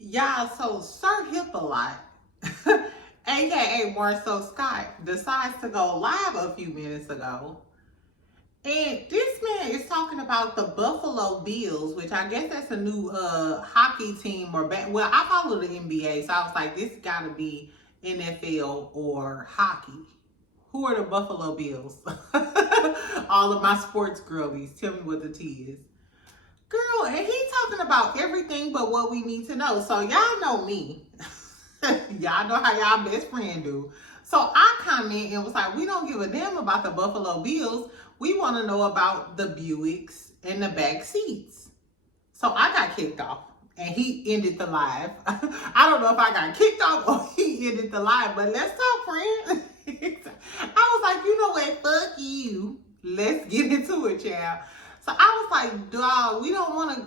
Y'all, so Sir Hip-A-Lot, aka Marsau Scott, decides to go live a few minutes ago. And this man is talking about the Buffalo Bills, which I guess that's a new hockey team well, I follow the NBA, so I was like, this gotta be NFL or hockey. Who are the Buffalo Bills? All of my sports girlies, tell me what the T is. Girl, and he talking about everything but what we need to know. So y'all know me. Y'all know how y'all best friend do. So I comment and was like, we don't give a damn about the Buffalo Bills. We want to know about the Buicks and the back seats. So I got kicked off and he ended the live. I don't know if I got kicked off or he ended the live, but let's talk, friend. I was like, you know what? Fuck you. Let's get into it, child. So I was like, dog, we don't want to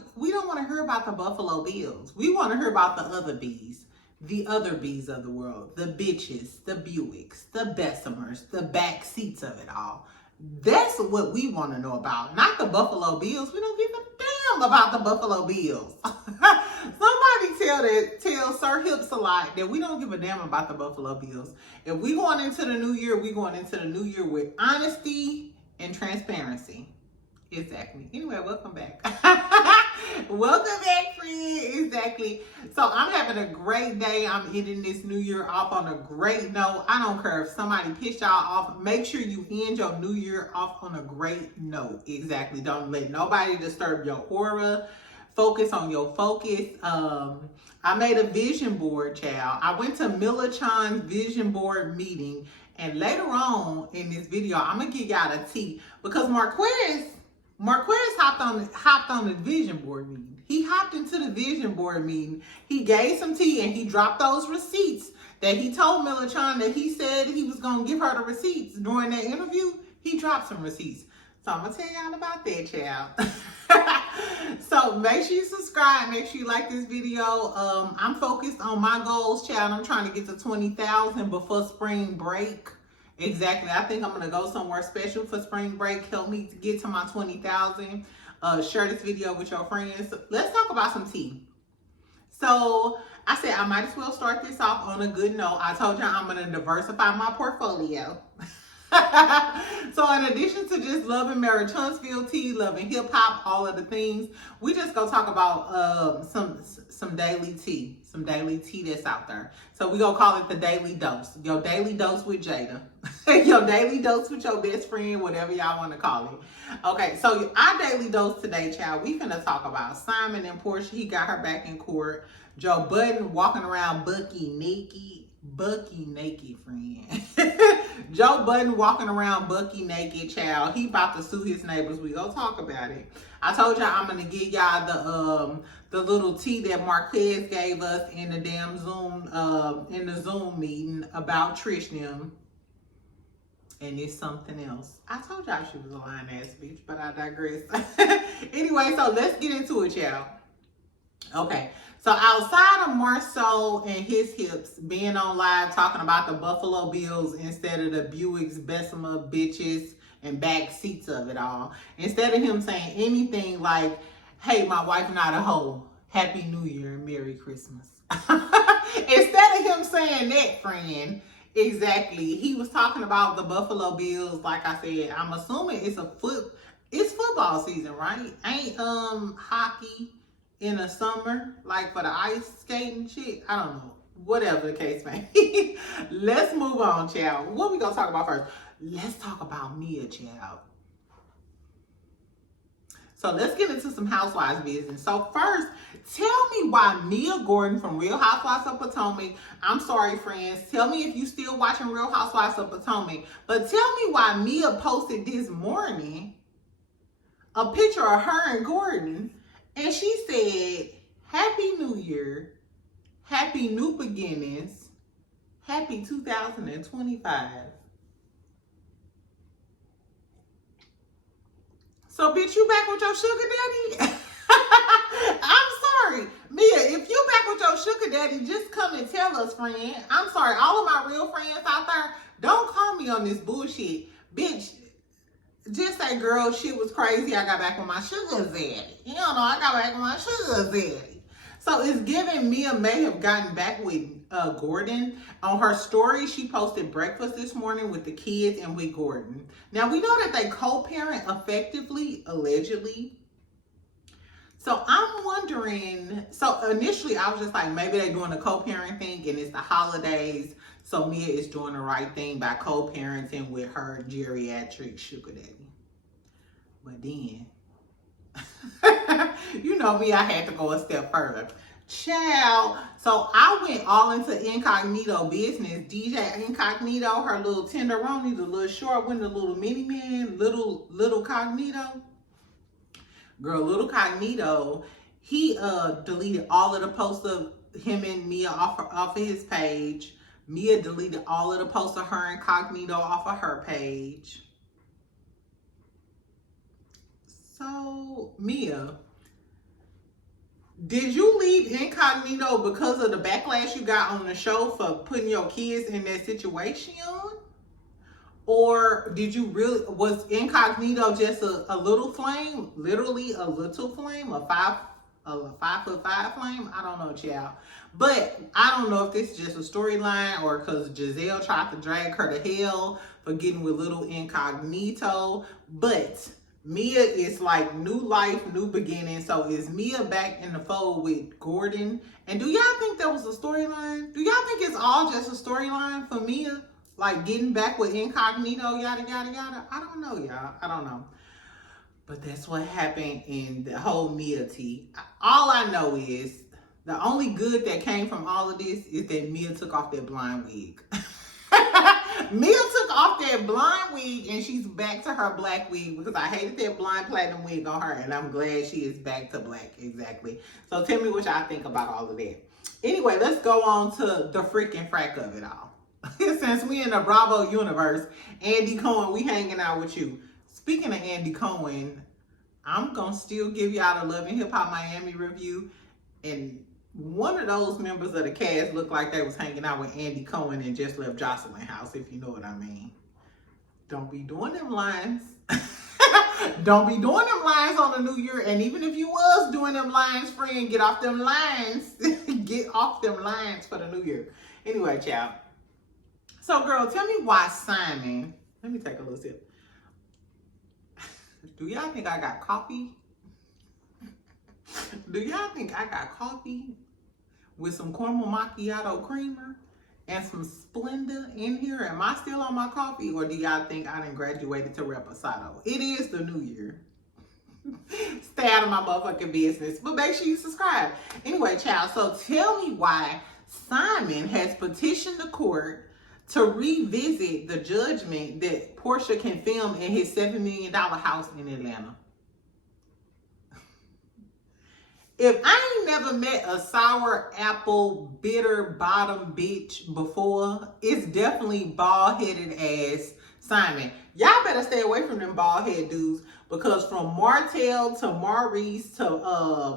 hear about the Buffalo Bills. We want to hear about the other bees. The other bees of the world, the bitches, the Buicks, the Bessemers, the back seats of it all. That's what we want to know about, not the Buffalo Bills. We don't give a damn about the Buffalo Bills. Somebody tell Sir Hips-A-Lot that we don't give a damn about the Buffalo Bills. If we going into the new year, we going into the new year with honesty and transparency. Exactly. Anyway, welcome back. Welcome back, friend. Exactly. So I'm having a great day. I'm ending this new year off on a great note. I don't care if somebody pissed y'all off. Make sure you end your new year off on a great note. Exactly. Don't let nobody disturb your aura. Focus on your focus. I made a vision board, child. I went to Millichan's vision board meeting. And later on in this video, I'm going to give y'all the tea. Because Marques hopped on the vision board meeting. He hopped into the vision board meeting. He gave some tea and he dropped those receipts that he told Millichan that he said he was going to give her the receipts during that interview. He dropped some receipts. So I'm going to tell y'all about that, child. So make sure you subscribe. Make sure you like this video. I'm focused on my goals, child. I'm trying to get to 20,000 before spring break. Exactly. I think I'm going to go somewhere special for spring break. Help me to get to my 20,000. Share this video with your friends. Let's talk about some tea. So I said I might as well start this off on a good note. I told you I'm going to diversify my portfolio. So in addition to just loving marriage, Huntsville tea, loving hip hop, all of the things, we just gonna talk about some daily tea that's out there. So we gonna call it the daily dose. Your daily dose with Jada, your daily dose with your best friend, whatever y'all want to call it. Okay, so our daily dose today, child, we finna talk about Simon and Porsha. He got her back in court. Joe Budden walking around bucky naked, friend. Joe Budden walking around bucky naked, child. He about to sue his neighbors. We gonna talk about it. I told y'all I'm gonna give y'all the little tea that Marques gave us in the damn Zoom meeting about Trish them. And it's something else. I told y'all she was a lying ass bitch, but I digress. Anyway, so let's get into it, y'all. Okay, so outside of Marsau and his hips being on live talking about the Buffalo Bills instead of the Buicks, Bessemer, bitches, and back seats of it all, instead of him saying anything like, hey, my wife not a hoe, Happy New Year and Merry Christmas. Instead of him saying that, friend, exactly, he was talking about the Buffalo Bills. Like I said, I'm assuming it's football season, right? Ain't hockey in the summer, like for the ice skating shit? I don't know. Whatever the case may be. Let's move on, child. What we gonna talk about first? Let's talk about Mia, child. So let's get into some housewives business. So first, tell me why Mia Gordon from Real Housewives of Potomac, I'm sorry, friends, tell me if you still watching Real Housewives of Potomac, but tell me why Mia posted this morning a picture of her and Gordon, and she said, Happy New Year, Happy New Beginnings, Happy 2025. So, bitch, you back with your sugar daddy? I'm sorry. Mia, if you back with your sugar daddy, just come and tell us, friend. I'm sorry. All of my real friends out there, don't call me on this bullshit. Bitch, just say, girl, shit was crazy. I got back with my sugar daddy. You don't know, I got back with my sugar daddy. So it's given Mia may have gotten back with Gordon. On her story, she posted breakfast this morning with the kids and with Gordon. Now, we know that they co-parent effectively, allegedly. So I'm wondering, so initially I was just like, maybe they're doing a co-parent thing and it's the holidays. So Mia is doing the right thing by co-parenting with her geriatric sugar daddy. But then, you know me, I had to go a step further. Child, so I went all into Incognito business. DJ Incognito, her little tenderoni, the little short one, the little mini man, little Cognito. Girl, little Cognito, he deleted all of the posts of him and Mia off of his page. Mia deleted all of the posts of her Incognito off of her page. So, Mia, did you leave Incognito because of the backlash you got on the show for putting your kids in that situation? Or did you really, was Incognito just a little flame? Literally a little flame? A 5'5" flame? I don't know, child. But I don't know if this is just a storyline or because Giselle tried to drag her to hell for getting with little Incognito. But Mia is like new life, new beginning. So is Mia back in the fold with Gordon? And do y'all think that was a storyline? Do y'all think it's all just a storyline for Mia? Like getting back with Incognito, yada, yada, yada? I don't know, y'all. I don't know. But that's what happened in the whole Mia tea. All I know is the only good that came from all of this is that Mia took off that blind wig. Mia took off that blonde wig and she's back to her black wig because I hated that blonde platinum wig on her and I'm glad she is back to black. Exactly. So tell me what y'all think about all of that. Anyway, let's go on to the freaking frack of it all. Since we in the Bravo universe, Andy Cohen, we hanging out with you. Speaking of Andy Cohen, I'm going to still give y'all the Love and Hip Hop Miami review. And one of those members of the cast looked like they was hanging out with Andy Cohen and just left Jocelyn house, if you know what I mean. Don't be doing them lines. Don't be doing them lines on the new year. And even if you was doing them lines, friend, get off them lines. Get off them lines for the new year. Anyway, child. So, girl, tell me why Simon, let me take a little sip. Do y'all think I got coffee? Do y'all think I got coffee with some caramel macchiato creamer and some Splenda in here? Am I still on my coffee, or do y'all think I done graduated to Reposado? It is the new year. Stay out of my motherfucking business, but make sure you subscribe. Anyway, child, so tell me why Simon has petitioned the court to revisit the judgment that Porsha can film in his $7 million house in Atlanta. If I ain't never met a sour apple, bitter bottom bitch before, it's definitely bald-headed ass Simon. Y'all better stay away from them bald-head dudes, because from Martell to Maurice to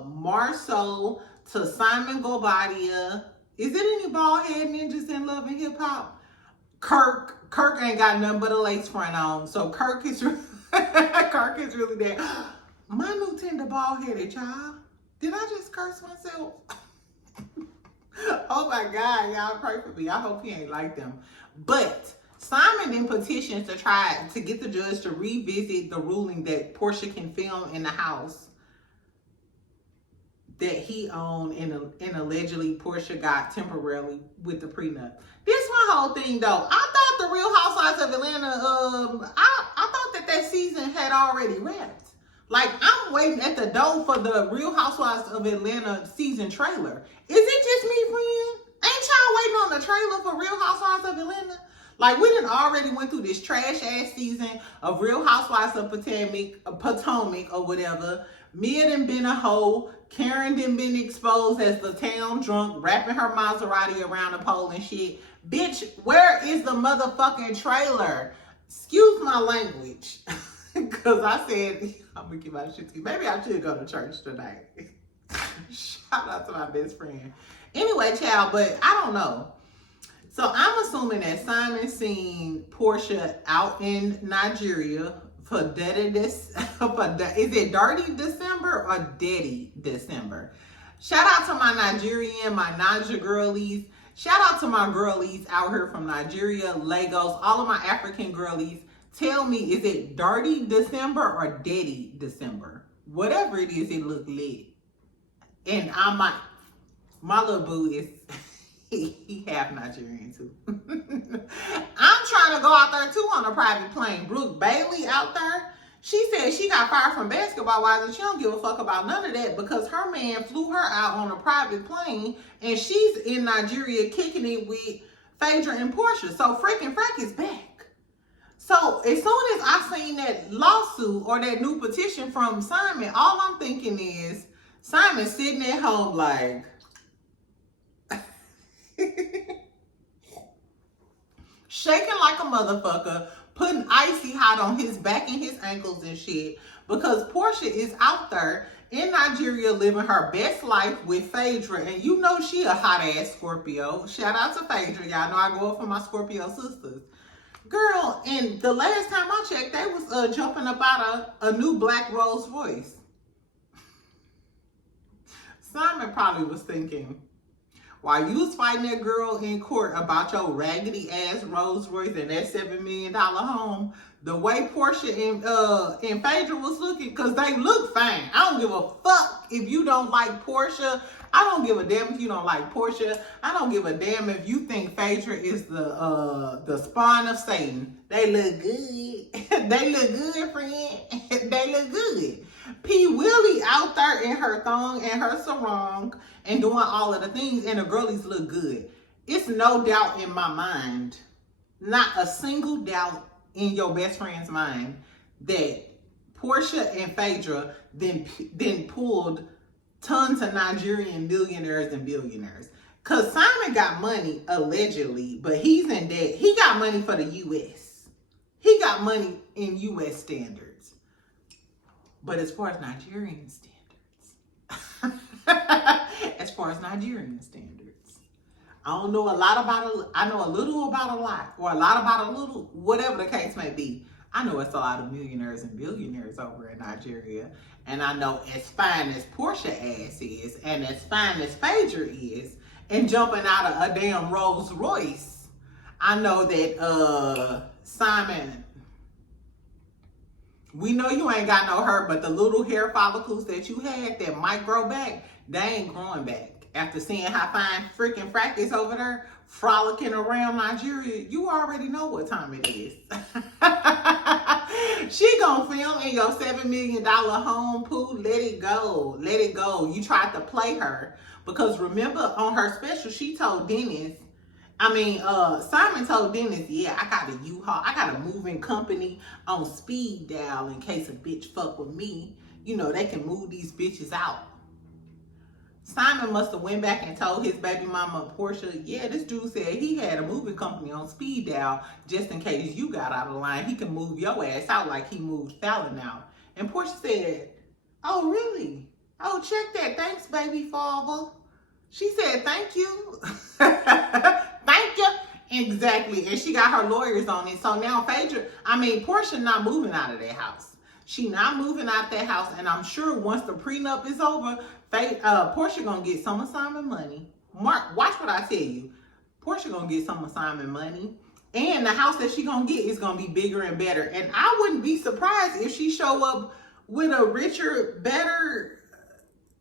Marsau to Simon Guobadia, is there any bald-head ninjas in Love and Hip Hop? Kirk ain't got nothing but a lace front on, so Kirk is really there. My new tender bald-headed child. Did I just curse myself? Oh my God, y'all pray for me. I hope he ain't like them. But Simon then petitions to try to get the judge to revisit the ruling that Porsha can film in the house that he owned and allegedly Porsha got temporarily with the prenup. This my whole thing though. I thought the Real Housewives of Atlanta, I thought that season had already wrapped. Like, I'm waiting at the door for the Real Housewives of Atlanta season trailer. Is it just me, friend? Ain't y'all waiting on the trailer for Real Housewives of Atlanta? Like, we done already went through this trash-ass season of Real Housewives of Potomac or whatever. Mia done been a hoe. Karen done been exposed as the town drunk, wrapping her Maserati around the pole and shit. Bitch, where is the motherfucking trailer? Excuse my language. Because I said, I'm going to give my shit to you. Maybe I should go to church tonight. Shout out to my best friend. Anyway, child, but I don't know. So I'm assuming that Simon seen Porsha out in Nigeria for is it Dirty December or Daddy December? Shout out to my Nigerian, my Naija girlies. Shout out to my girlies out here from Nigeria, Lagos, all of my African girlies. Tell me, is it Dirty December or Daddy December? Whatever it is, it look lit. And my little boo is, he half Nigerian too. I'm trying to go out there too on a private plane. Brooke Bailey out there. She said she got fired from Basketball Wives and she don't give a fuck about none of that because her man flew her out on a private plane and she's in Nigeria kicking it with Phaedra and Porsha. So freaking Frack is back. So as soon as I seen that lawsuit or that new petition from Simon, all I'm thinking is Simon sitting at home like shaking like a motherfucker, putting icy hot on his back and his ankles and shit because Porsha is out there in Nigeria living her best life with Phaedra, and you know she a hot ass Scorpio. Shout out to Phaedra. Y'all know I go up for my Scorpio sisters. Girl, and the last time I checked, they was jumping up out a new black Rolls Royce. Simon probably was thinking, while you was fighting that girl in court about your raggedy ass Rolls Royce and that $7 million home, the way Porsha and Phaedra was looking, because they look fine. I don't give a fuck if you don't like Porsha. I don't give a damn if you don't like Porsha. I don't give a damn if you think Phaedra is the spawn of Satan. They look good. They look good, friend. They look good. P. Willie out there in her thong and her sarong and doing all of the things, and the girlies look good. It's no doubt in my mind, not a single doubt in your best friend's mind, that Porsha and Phaedra then pulled tons of Nigerian millionaires and billionaires. Because Simon got money, allegedly, but he's in debt. He got money for the U.S. He got money in U.S. standards. But as far as Nigerian standards, as far as Nigerian standards, I don't know a lot about it. I know a little about a lot, or a lot about a little, whatever the case may be. I know it's a lot of millionaires and billionaires over in Nigeria. And I know as fine as Porsha ass is, and as fine as Phaedra is, and jumping out of a damn Rolls Royce, I know that Simon, we know you ain't got no hurt, but the little hair follicles that you had that might grow back, they ain't growing back. After seeing how fine freaking Frack is over there frolicking around Nigeria, you already know what time it is. She gonna film in your $7 million home, Pooh. Let it go. Let it go. You tried to play her. Because remember on her special, she told Dennis, Simon told Dennis, yeah, I got a U-Haul. I got a moving company on speed dial in case a bitch fuck with me. You know, they can move these bitches out. Simon must have went back and told his baby mama, Porsha, yeah, this dude said he had a moving company on speed dial just in case you got out of line. He can move your ass out like he moved Fallon out. And Porsha said, oh, really? Oh, check that. Thanks, baby father. She said, thank you. Thank you. Exactly. And she got her lawyers on it. So now Porsha not moving out of that house. She not moving out that house. And I'm sure once the prenup is over, Porsha gonna get some of Simon money. Mark, watch what I tell you. Porsha gonna get some of Simon money. And the house that she gonna get is gonna be bigger and better. And I wouldn't be surprised if she show up with a richer, better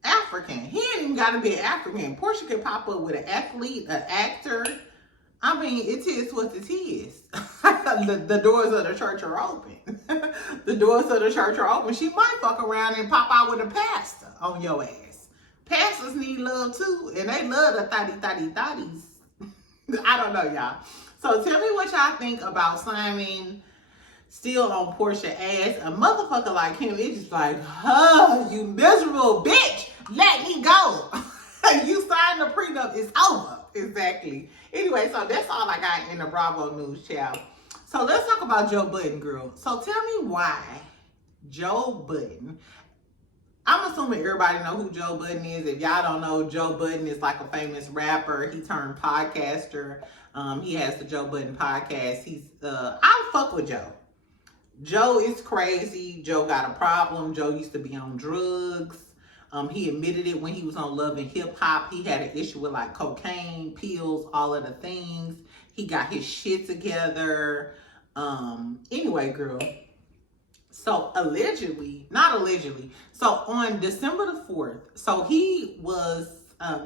African. He ain't even gotta be an African. Porsha could pop up with an athlete, an actor. I mean, it is what it is. The doors of the church are open. The doors of the church are open. She might fuck around and pop out with a pastor on your ass. Pastors need love too, and they love the thotties. I don't know, y'all. So tell me what y'all think about Simon still on Porsha ass. A motherfucker like him, it's just like, oh, you miserable bitch, let me go. You signed the prenup, it's over. Exactly. Anyway, so that's all I got in the Bravo News, child. So let's talk about Joe Budden, girl. So tell me why Joe Budden, I'm assuming everybody know who Joe Budden is. If y'all don't know, Joe Budden is like a famous rapper. He turned podcaster. He has the Joe Budden podcast. I fuck with Joe. Joe is crazy. Joe got a problem. Joe used to be on drugs. He admitted it when he was on Love and Hip Hop. He had an issue with like cocaine, pills, all of the things. He got his shit together. Anyway, girl. So allegedly, not allegedly. So on December the 4th, so he was,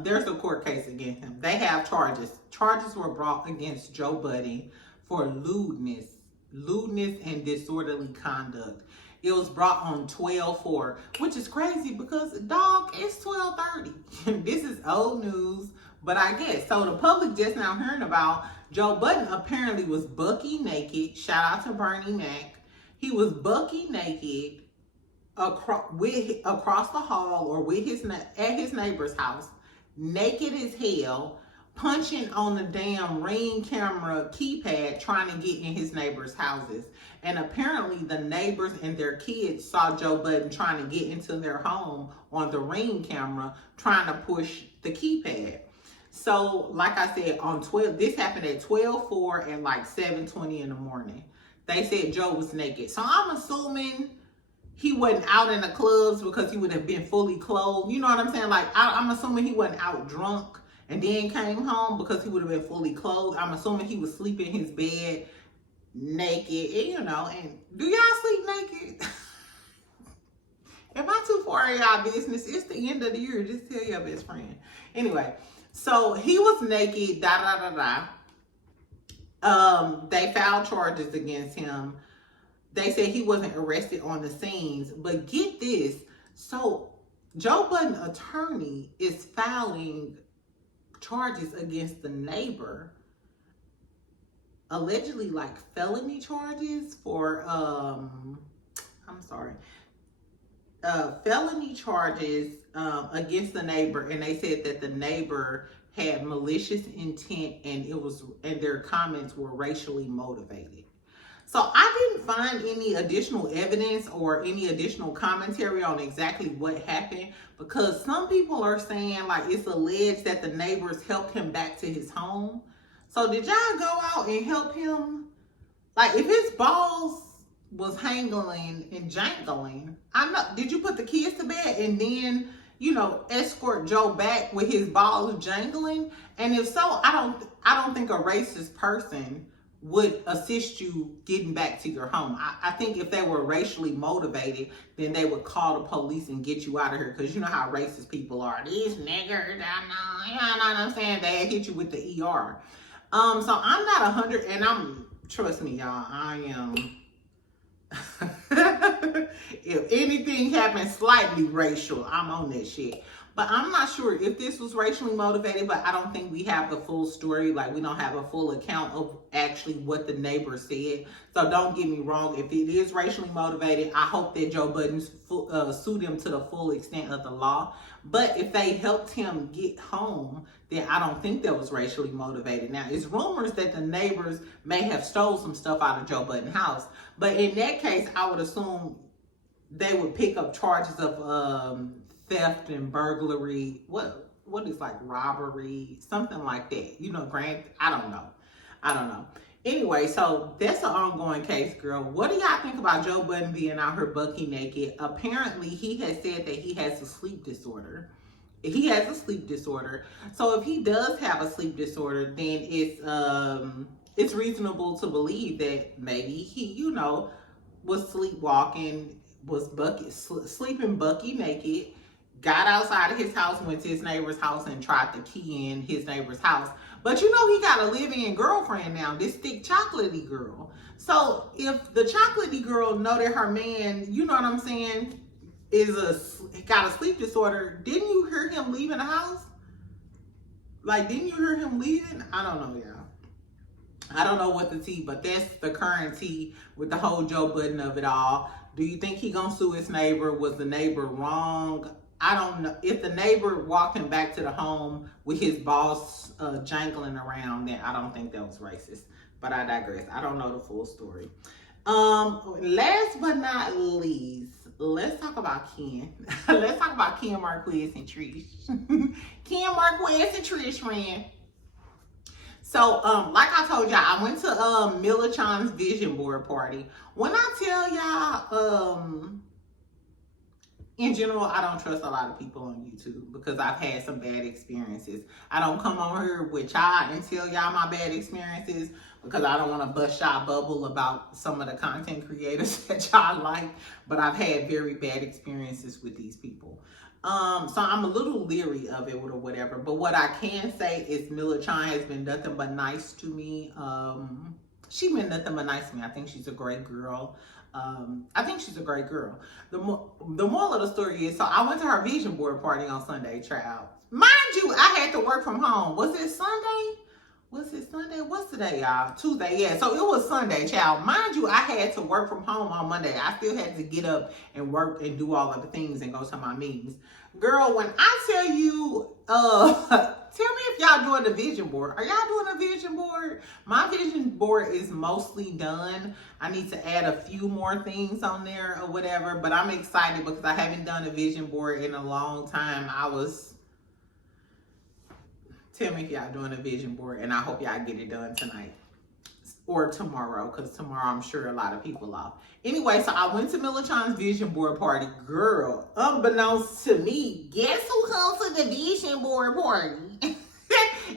there's a court case against him. They have charges. Charges were brought against Joe Budden for lewdness and disorderly conduct. It was brought on 12/4, which is crazy because, dog, it's 12:30. This is old news, but I guess. So the public just now hearing about Joe Budden apparently was bucky naked. Shout out to Bernie Mac. He was bucky naked across the hall or at his neighbor's house, naked as hell, punching on the damn Ring camera keypad trying to get in his neighbors' houses. And apparently the neighbors and their kids saw Joe Budden trying to get into their home on the Ring camera trying to push the keypad. So, like I said, this happened at 12/4 and like 7:20 in the morning. They said Joe was naked. So I'm assuming he wasn't out in the clubs because he would have been fully clothed. You know what I'm saying? Like, I'm assuming he wasn't out drunk and then came home because he would have been fully clothed. I'm assuming he was sleeping in his bed naked. And, you know, and do y'all sleep naked? Am I too far in y'all business? It's the end of the year. Just tell your best friend. Anyway, so he was naked, they filed charges against him. They said he wasn't arrested on the scenes. But get this. So Joe Budden's attorney is filing charges against the neighbor. Allegedly like felony charges for, felony charges against the neighbor. And they said that the neighbor had malicious intent and their comments were racially motivated. So I didn't find any additional evidence or any additional commentary on exactly what happened, because some people are saying like it's alleged that the neighbors helped him back to his home. So did y'all go out and help him? Like, if his balls was hangling and jangling, did you put the kids to bed and then, you know, escort Joe back with his balls jangling? And if so, I don't think a racist person would assist you getting back to your home. I think if they were racially motivated, then they would call the police and get you out of here. Because you know how racist people are. These niggers, you know what I'm saying? They hit you with the ER. So I'm not 100, and trust me, y'all, I am. If anything happens slightly racial, I'm on that shit. But I'm not sure if this was racially motivated, but I don't think we have the full story. Like, we don't have a full account of actually what the neighbor said. So don't get me wrong. If it is racially motivated, I hope that Joe Budden sued him to the full extent of the law. But if they helped him get home, then I don't think that was racially motivated. Now, it's rumors that the neighbors may have stole some stuff out of Joe Budden's house. But in that case, I would assume they would pick up charges of theft and burglary. What is like robbery, something like that. You know, I don't know. Anyway, so that's an ongoing case, girl. What do y'all think about Joe Budden being out here bucky naked? Apparently, he has said that he has a sleep disorder. So if he does have a sleep disorder, then it's reasonable to believe that maybe he, you know, was sleepwalking, was sleeping bucky naked, got outside of his house, went to his neighbor's house and tried to key in his neighbor's house. But you know, he got a live-in girlfriend now, this thick chocolatey girl. So if the chocolatey girl know that her man, you know what I'm saying, got a sleep disorder, didn't you hear him leaving the house? Like, didn't you hear him leaving? I don't know, y'all. I don't know what the tea, but that's the current tea with the whole Joe Budden of it all. Do you think he gonna sue his neighbor? Was the neighbor wrong? I don't know. If the neighbor walked him back to the home with his balls jangling around, then I don't think that was racist. But I digress. I don't know the full story. Last but not least, let's talk about Ken. Let's talk about Ken, Marques, and Trish. Ken, Marques, and Trish, friend. So, like I told y'all, I went to Millichan's vision board party. When I tell y'all, in general, I don't trust a lot of people on YouTube because I've had some bad experiences. I don't come on here with y'all and tell y'all my bad experiences because I don't want to bust y'all bubble about some of the content creators that y'all like, but I've had very bad experiences with these people. So I'm a little leery of it or whatever, but what I can say is Mila Chan has been nothing but nice to me. She been nothing but nice to me. I think she's a great girl. The moral of the story is, so I went to her vision board party on Sunday, child. Mind you, I had to work from home. Was it Sunday? What's today, y'all? Tuesday, yeah. So it was Sunday, child. Mind you, I had to work from home on Monday. I still had to get up and work and do all of the things and go to my meetings. Girl, when I tell you, tell me if y'all doing a vision board. Are y'all doing a vision board? My vision board is mostly done. I need to add a few more things on there or whatever, but I'm excited because I haven't done a vision board in a long time. Tell me if y'all doing a vision board, and I hope y'all get it done tonight or tomorrow, because tomorrow I'm sure a lot of people off. Anyway, so I went to Mila Chan's vision board party. Girl, unbeknownst to me, guess who comes to the vision board party?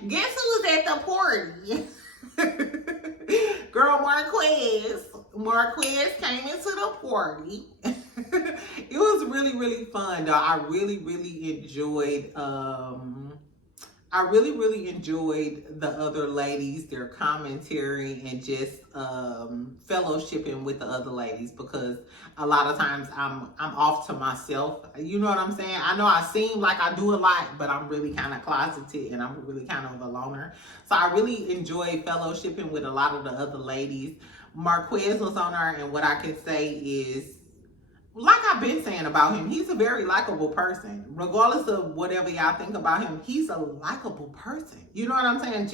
Guess who was at the party? Girl, Marques. Marques came into the party. It was really, really fun, though. I really, really enjoyed the other ladies, their commentary, and just fellowshipping with the other ladies, because a lot of times I'm off to myself. You know what I'm saying? I know I seem like I do a lot, but I'm really kind of closeted and I'm really kind of a loner. So I really enjoyed fellowshipping with a lot of the other ladies. Marques was on there, and what I can say is, like I've been saying about him, he's a very likable person. Regardless of whatever y'all think about him, he's a likable person. You know what I'm saying?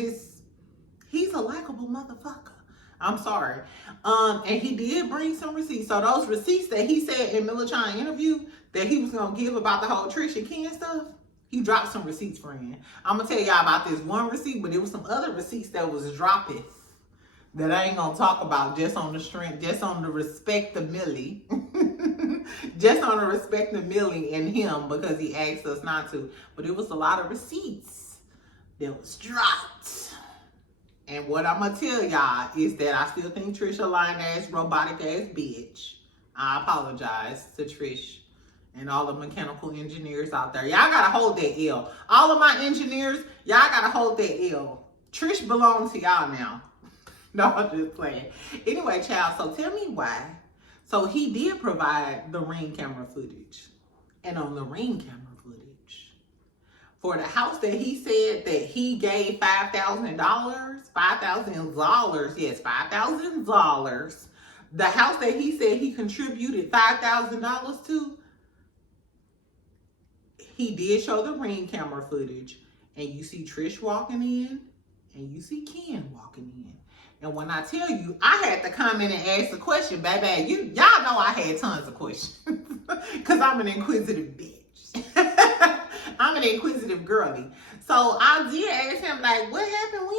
He's a likable motherfucker. I'm sorry. And he did bring some receipts. So those receipts that he said in Mila Chan interview that he was going to give about the whole Trish and Ken stuff, he dropped some receipts for him. I'm going to tell y'all about this one receipt, but there was some other receipts that was dropping that I ain't going to talk about just on the strength, just on the respect of Millie. Just on the respect of Millie and him, because he asked us not to. But it was a lot of receipts that was dropped. And what I'm going to tell y'all is that I still think Trish a lying ass, robotic ass bitch. I apologize to Trish and all the mechanical engineers out there. Y'all got to hold that L. All of my engineers, y'all got to hold that L. Trish belongs to y'all now. No, I'm just playing. Anyway, child, so tell me why. So he did provide the ring camera footage. And on the ring camera footage, for the house that he said that he gave $5,000, $5,000, yes, $5,000. The house that he said he contributed $5,000 to, he did show the ring camera footage. And you see Trish walking in, and you see Ken walking in. And when I tell you, I had to comment and ask a question, baby. Y'all know I had tons of questions. Because I'm an inquisitive bitch. I'm an inquisitive girly. So I did ask him, like, what happened when?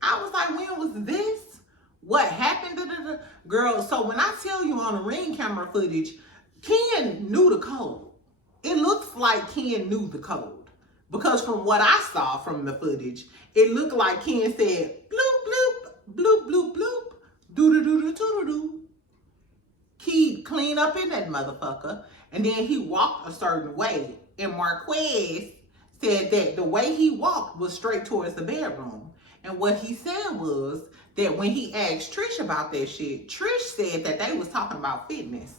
I was like, when was this? What happened? Girl, so when I tell you on the ring camera footage, Ken knew the code. It looks like Ken knew the code. Because from what I saw from the footage, it looked like Ken said, bloop, bloop, bloop, bloop, bloop, doo-doo-doo-doo-doo-doo. Key clean up in that motherfucker. And then he walked a certain way. And Marques said that the way he walked was straight towards the bedroom. And what he said was that when he asked Trish about that shit, Trish said that they was talking about fitness.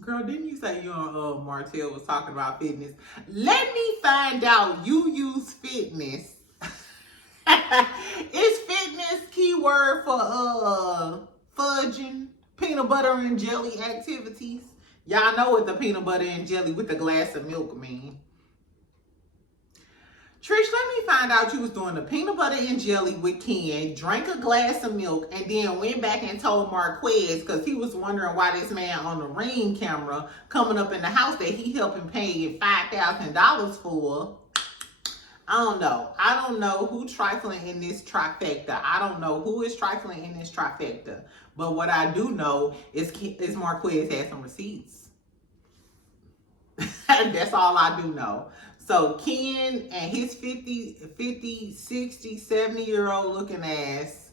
Girl, didn't you say you and Martell was talking about fitness? Let me find out you use fitness. Is fitness keyword for fudging, peanut butter and jelly activities? Y'all know what the peanut butter and jelly with the glass of milk mean. Trish, let me find out you was doing the peanut butter and jelly with Ken, drank a glass of milk, and then went back and told Marques, because he was wondering why this man on the ring camera coming up in the house that he helped him pay $5,000 for. I don't know. I don't know who trifling in this trifecta. I don't know who is trifling in this trifecta. But what I do know is Marques has some receipts. That's all I do know. So Ken and his 50, 60, 70-year-old looking ass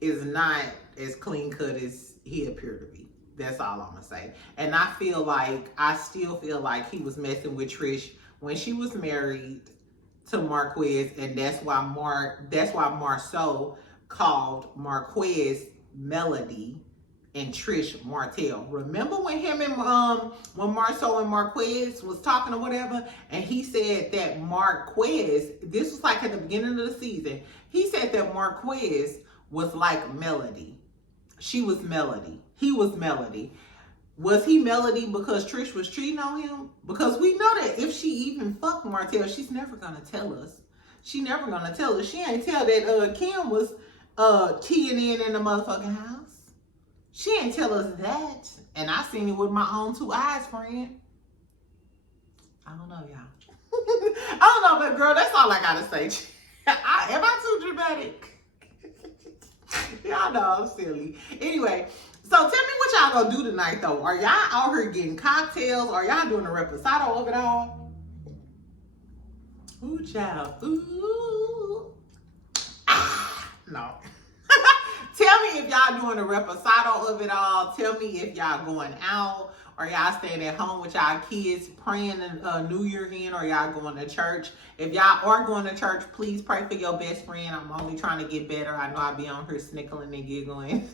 is not as clean cut as he appeared to be. That's all I'm gonna say. And I still feel like he was messing with Trish when she was married to Marques, and that's why Marsau called Marques Melody and Trish Martell. Remember when him and when Marsau and Marques was talking or whatever, and he said that Marques, this was like at the beginning of the season, he said that Marques was like Melody. She was Melody. He was Melody. Was he Melody because Trish was cheating on him? Because we know that if she even fucked Martell, she's never gonna tell us. She never gonna tell us. She ain't tell that Kim was keying in the motherfucking house. She ain't tell us that. And I seen it with my own two eyes, friend. I don't know, y'all. I don't know, but girl, that's all I gotta say. Am I too dramatic? Y'all know I'm silly. Anyway, so tell me what y'all gonna do tonight, though. Are y'all out here getting cocktails? Are y'all doing a reposado of it all? Ooh, child. Ooh. Ah, no. Tell me if y'all doing a reposado of it all. Tell me if y'all going out, or y'all staying at home with y'all kids praying New Year in, or y'all going to church. If y'all are going to church, please pray for your best friend. I'm only trying to get better. I know I be on here snickling and giggling,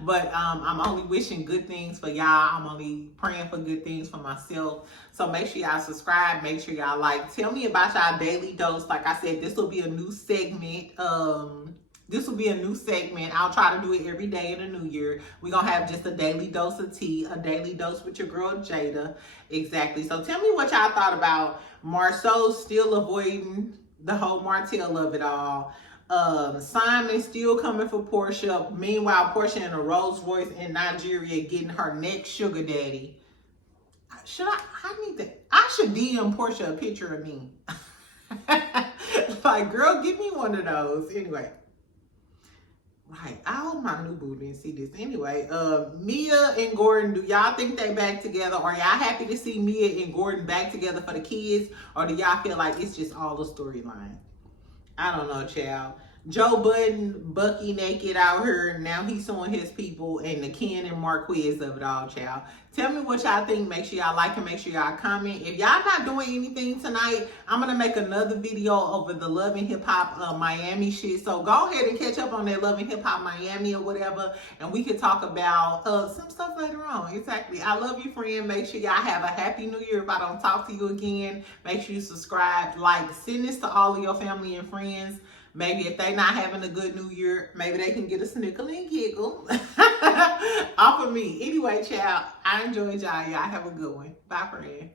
but I'm only wishing good things for y'all. I'm only praying for good things for myself. So make sure y'all subscribe. Make sure y'all like. Tell me about y'all daily dose. Like I said, this will be a new segment. I'll try to do it every day in the new year. We're going to have just a daily dose of tea, a daily dose with your girl Jada. Exactly. So tell me what y'all thought about Marsau still avoiding the whole Martell of it all. Simon still coming for Porsha. Meanwhile, Porsha in a Rolls Royce in Nigeria getting her next sugar daddy. I should DM Porsha a picture of me. Like, girl, give me one of those. Anyway. Right, I hope my new boo didn't see this. Anyway, Mia and Gordon, do y'all think they back together? Are y'all happy to see Mia and Gordon back together for the kids? Or do y'all feel like it's just all the storyline? I don't know, child. Joe Budden, Bucky naked out here. Now he's suing his people, and the Ken and Marques of it all, child. Tell me what y'all think. Make sure y'all like and make sure y'all comment. If y'all not doing anything tonight, I'm going to make another video over the Love and Hip Hop Miami shit. So go ahead and catch up on that Love and Hip Hop Miami or whatever, and we can talk about some stuff later on. Exactly. I love you, friend. Make sure y'all have a happy new year. If I don't talk to you again, make sure you subscribe, like, send this to all of your family and friends. Maybe if they not having a good new year, maybe they can get a snickle and giggle off of me. Anyway, child, I enjoyed y'all. Y'all have a good one. Bye, friend.